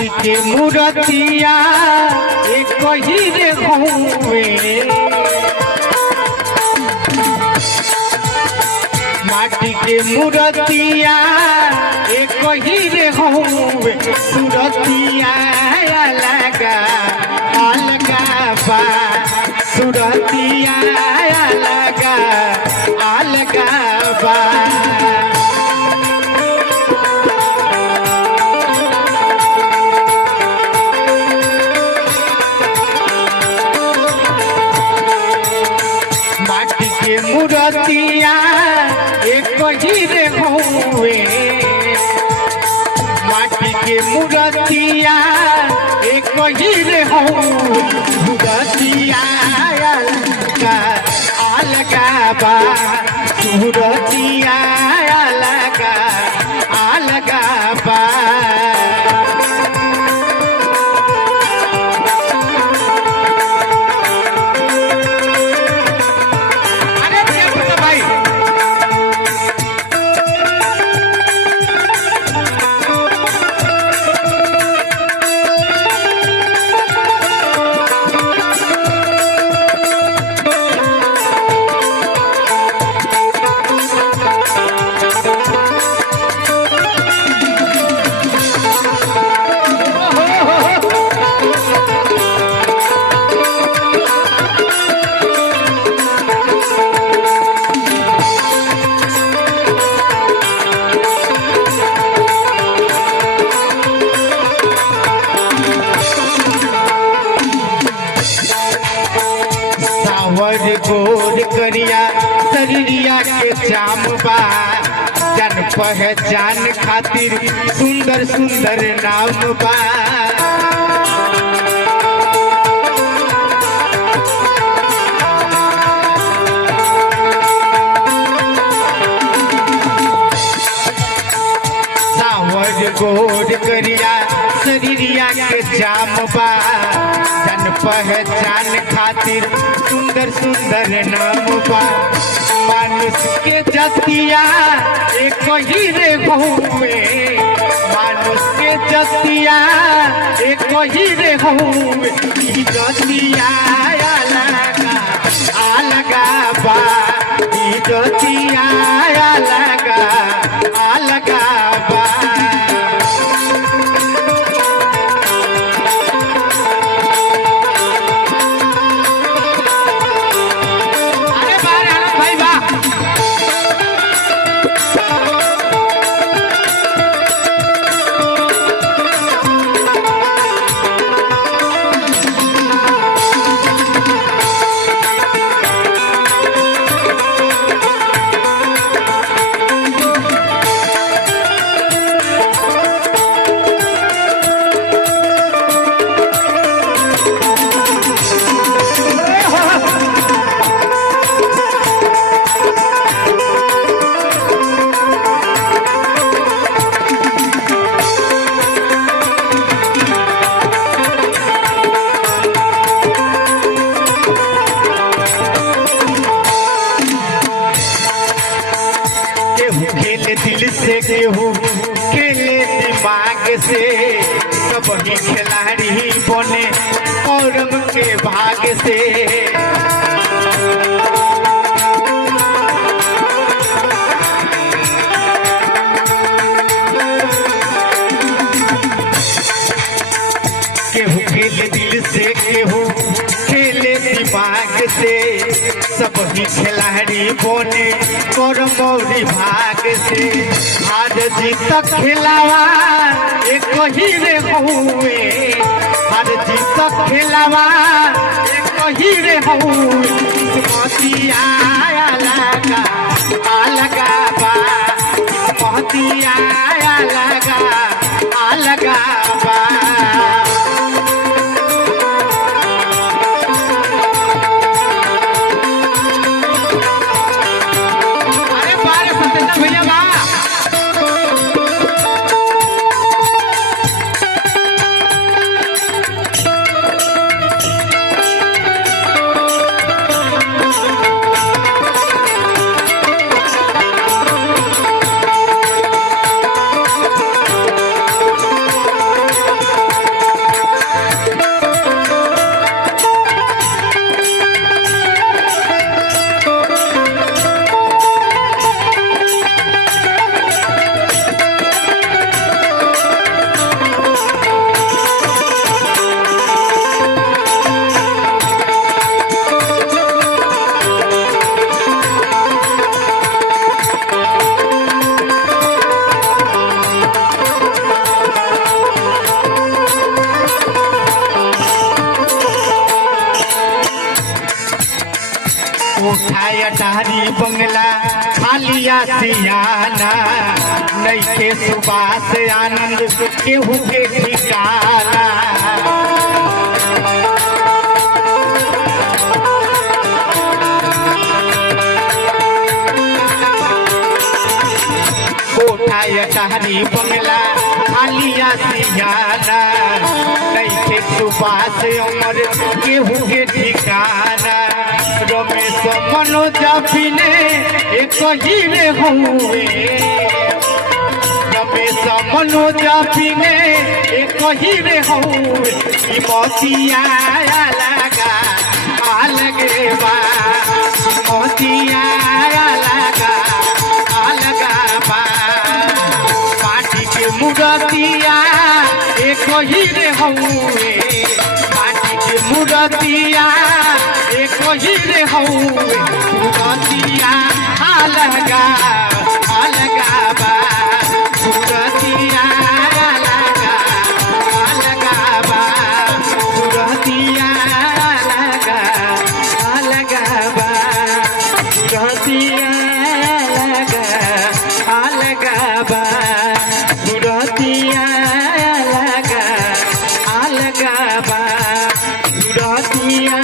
माटी के मूर्तिया एक ही रे हुए, माटी के मूर्तिया एक ही रे हुए, सूरतिया अलगा अलगा बा, सूरतिया अलगा अलगा बा। माटी के मूर्तिया एक ही रे हुए, माटी के मूर्तिया एक ही रे हुए, मूर्तिया अलगा अलगा बा, मूर्तिया अलगा अलगा बा। सावर गोर करिया शरीरिया के जाम बा, जन पहचान खातिर सुंदर सुंदर नाम बा। सावर गोर करिया शरीरिया के जाम बा, जन पहचान खातिर सुंदर सुंदर नाम बा। मानुष के जतिया एक ही रे हुए, मानुष के जतिया एक ही रे हुए, ई जतिया अलगा अलगा बा, ई जतिया अलगा अलगा बा। खेले दिल से केहू खेले दिमाग से, सब ही खिलाड़ी बने औरंग के भाग से। केहू खेले दिल से केहू खेले दिमाग से, सब ही खिलाड़ी बने करमौरी भाग से। हार जीत खिलावा एक ही रे हुए, हार जीत खिलावा एक ही रे हुए, किस्मतिया अलगा अलगा बा, किस्मतिया अलगा अलगा बा। भैया बा अटारी बंगला खालिया सियाना नैखे सुबास आनंद केहू के ठिकाना अटारी बंगला खालिया सियाना नैखे सुबास अमर केहू के ठिकाना रमेश मनोज बिने एक ही रे हुए रमेश मनोज बिने एक ही रे हुए मोतिया लगा अलगे बा मोतिया लगा अलगा बा माटी के मुरतिया एक ही रे हुए माटी के मुरतिया एक ही रे हुए मुरतिया अलगा अलगा बा मुरतिया अलगा अलगा बा मुरतिया अलगा अलगा बा मुरतिया अलगा अलगा बा मुरतिया अलगा अलगा बा मुरतिया